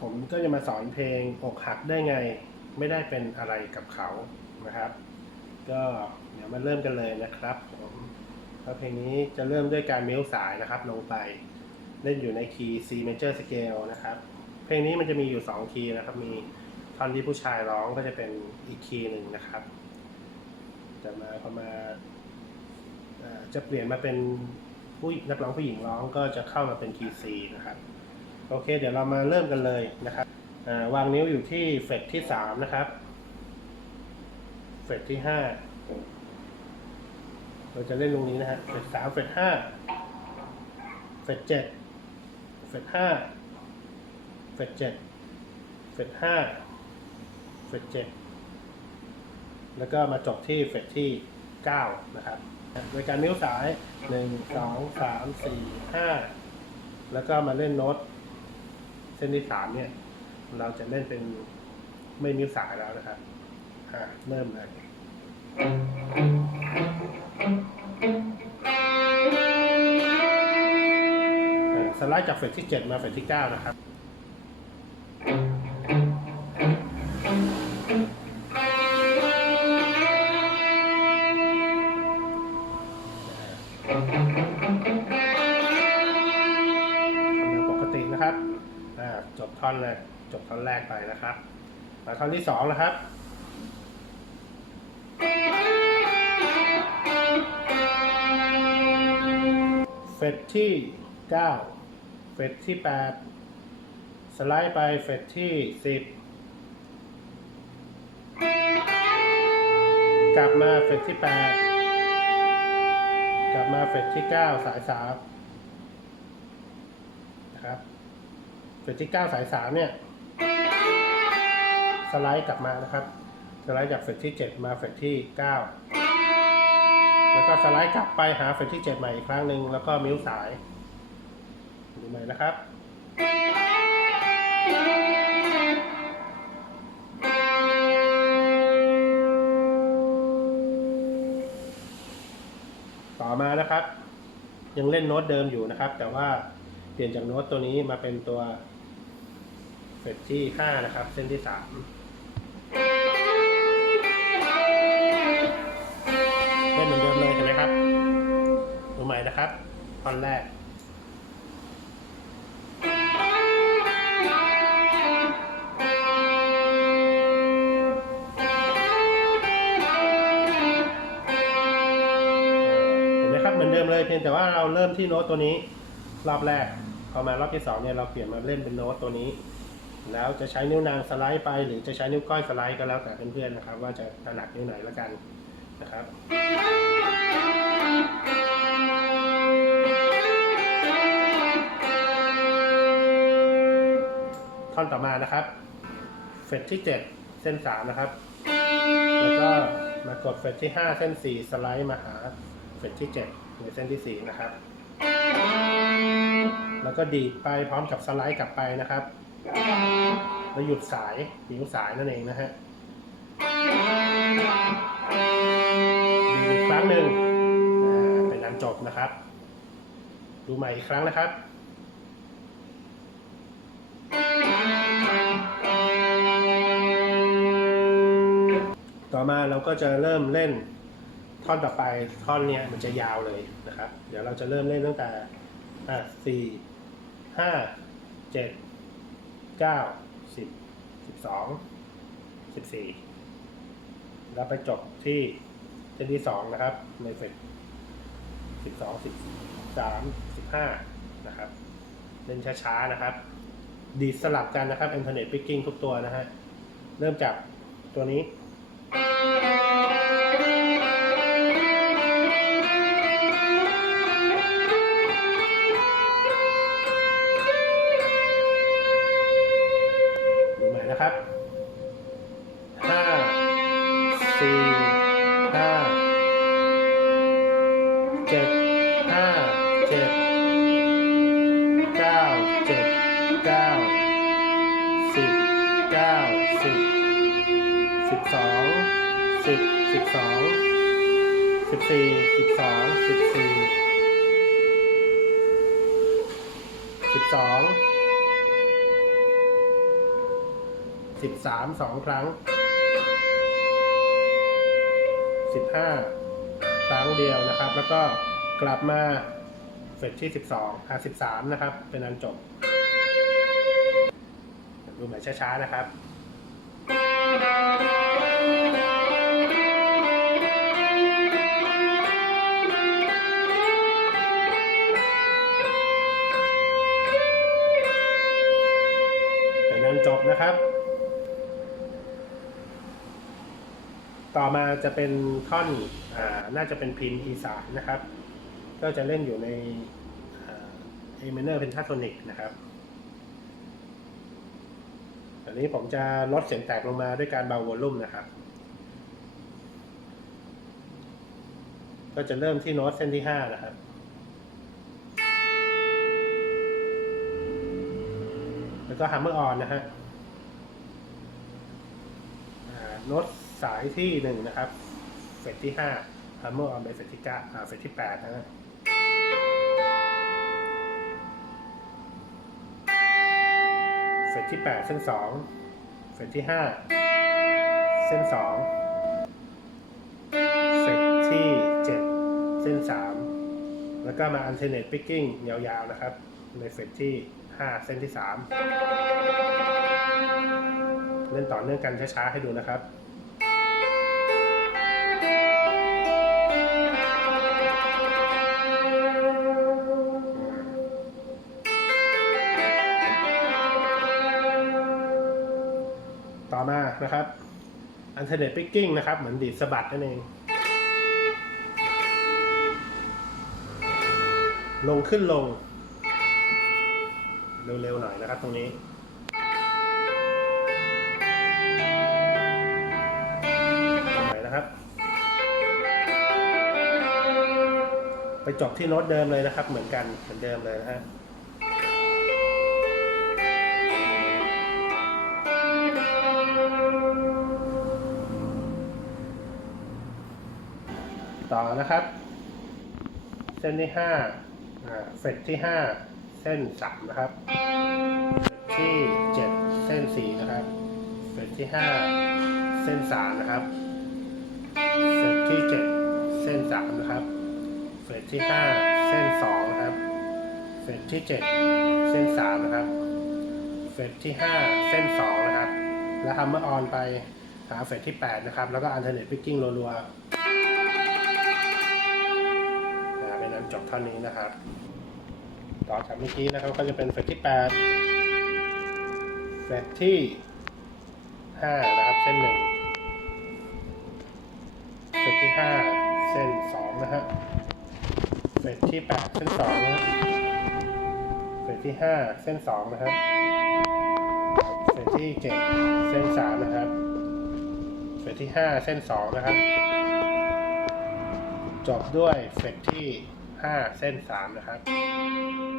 ผมก็จะมาสอนเพลงอกหักได้ไง ไม่ได้เป็นอะไรกับเขานะครับ ก็เดี๋ยวมาเริ่มกันเลยนะครับผมเพลงนี้จะเริ่มด้วยการมิวสายนะครับ ลงไปเล่นอยู่ในคีย์ C major scale นะครับ เพลงนี้มันจะมีอยู่ 2 คีย์นะครับ มีท่อนที่ผู้ชายร้องก็จะเป็นอีกคีย์หนึ่งนะครับ จะมาพอมาอ่าจะเปลี่ยนมาเป็นผู้นักร้องผู้หญิงร้องก็จะเข้ามาเป็นคีย์ C นะครับ โอเค เดี๋ยวเรามาเริ่มกันเลยนะครับวางนิ้วอยู่ที่เฟรตที่สามนะครับ เฟรตที่ห้าเราจะเล่นตรงนี้นะฮะ เฟรตสามเฟรตห้า เฟรตเจ็ด เฟรตห้า เฟรตเจ็ด เฟรตห้า เฟรตเจ็ด แล้วก็มาจบที่เฟรตที่เก้านะครับ โดยการนิ้วสายหนึ่งสองสามสี่ห้า แล้วก็มาเล่นโน้ต ส้นที่สามเนี่ย เราจะเล่นเป็นไม่นิ้วสายแล้วนะครับอ่าเริ่มเลยสไลด์จากเฟสที่เจ็ดมาเฟสที่เก้านะครับท ท่อนเลยจบท่อนแรกไปนะครับมาท่อนที่สองนะครับเฟสที่เก้าเฟสที่แปดสไลด์ไปเฟสที่สิบกลับมาเฟสที่แปดกลับมาเฟสที่เก้าสายสามนะครับ เฟสที่ 9 สาย 3 เนี่ย สไลด์กลับมานะครับ สไลด์จากเฟสที่ 7 มาเฟสที่ 9 แล้วก็สไลด์กลับไปหาเฟสที่ 7 ใหม่อีกครั้งหนึ่งแล้วก็มิวสายดูใหม่นะครับต่อมานะครับ ยังเล่นโน้ตเดิมอยู่นะครับ แต่ว่าเปลี่ยนจากโน้ตตัวนี้มาเป็นตัว เฟสที่ห้านะครับ เส้นที่สามเล่นเหมือนเดิมเลยเห็นไหมครับดูใหม่นะครับท่อนแรกเห็นไหมครับเหมือนเดิมเลยเพียงแต่ว่าเราเริ่มที่โน้ตตัวนี้ รอบแรกพอมารอบที่สองเนี่ยเราเปลี่ยนมาเล่นเป็นโน้ตตัวนี้ แล้วจะใช้นิ้วนางสไลด์ไปหรือจะใช้นิ้วก้อยสไลด์ก็แล้วแต่เพื่อนๆนะครับ ว่าจะถนัดนิ้วไหนล้วกันนะครับท่อนต่อมานะครับ เฟสที่ 7 เส้น 3 นะครับ แล้วก็มากดเฟสที่ 5 เส้น 4 สไลด์มาหาเฟสที่ 7 หรือเส้นที่ 4 นะครับ แล้วก็ดีดไปพร้อมกับสไลด์กลับไปนะครับ แล้วหยุดสายนิ้วสายนั่นเองนะฮะดีอีกครั้งหนึ่งเป็นอันจบนะครับ ดูใหม่อีกครั้งนะครับต่อมาเราก็จะเริ่มเล่นท่อนต่อไปท่อนเนี้ยมันจะยาวเลยนะครับ เดี๋ยวเราจะเริ่มเล่นตั้งแต่อะสี่ห้าเจ็ด เก้าสิบสิบสองสิบสี่แล้วไปจบที่เซตที่สองนะครับ ในเฟสสิบสองสิบสามสิบห้านะครับเล่นช้าๆนะครับ ดีสลับกันนะครับอินเทอร์เน็ตพิกกิ้งทุกตัวนะฮะ เริ่มจากตัวนี้ นะครับห้าสี่ห้าเจ็ดห้าเจ็ดเก้าเจ็ดเก้าสิบเก้าสิบสิบสองสิบสิบสองสิบสี่สิบสองสิบสี่สิบสอง สิบสามสองครั้งสิบห้าครั้งเดียวนะครับ แล้วก็กลับมาเฟสที่สิบสองอะสิบสามนะครับ เป็นอันจบ ดูใหม่ช้าๆนะครับเป็นอันจบนะครับ ต่อมาจะเป็นท่อนอน่าจะเป็นพินอีสานนะครับ ก็จะเล่นอยู่ในเอเมเนอร์เพนทาโทนิกนะครับอันนี้ผมจะลดเสียงแตกลงมาด้วยการเบาวอลลุ่มนะครับ ก็จะเริ่มที่โน้ตเส้นที่ห้านะครับแล้วก็ฮัมเมอร์ออนนะฮะโน้ต สายที่หนึ่งนะครับ เฟสที่ห้าฮัมเมอร์ออนไปเฟสที่เก้าอ่าเฟสที่แปดนะฮะเฟสที่แปดเส้นสองเฟสที่ห้าเส้นสองเฟสที่เจ็ดเส้นสามแล้วก็มาอันเทเนตปิกกิ้งยาวๆนะครับ ในเฟสที่ห้าเส้นที่สามเล่นต่อเนื่องกันช้าๆให้ดูนะครับ อมานะครับอันเทอร์เนตปิกกิ้งนะครับ เหมือนดีดสะบัดนั่นเอง ลงขึ้นลง เร็วๆหน่อยนะครับตรงนี้ไหนนะครับ ไปจบที่โน้ตเดิมเลยนะครับ เหมือนกันเหมือนเดิมเลยนะฮะ ต่อนะครับ เส้นที่ห้าเฟสที่ห้าเส้นสามนะครับเฟสที่เจ็ดเส้นสี่นะครับ เฟสที่ห้าเส้นสามนะครับ เฟสที่เจ็ดเส้นสามนะครับ เฟสที่ห้าเส้นสองนะครับ เฟสที่เจ็ดเส้นสามนะครับ เฟสที่ห้าเส้นสองนะครับ แล้วทำเมื่อออนไปหาเฟสที่แปดนะครับ แล้วก็อันเทอร์เน็ตพิกกิ้งรัวๆ เป็นนั้นจบเท่านี้นะครับ ต่อจากเมื่อกี้นะครับก็จะเป็นเฟสที่ 8 เฟสที่ 5 นะครับ เส้นหนึ่งเฟสที่ 5 เส้น 2 นะฮะ เฟสที่ 8 เส้น 2นะฮะเฟสที่ 5 เส้น 2 นะครับ เฟสที่ 7 เส้น 3 นะครับ เฟสที่ 5 เส้น 2 นะครับจบด้วยเฟสที่ 5 เส้น 3 นะครับ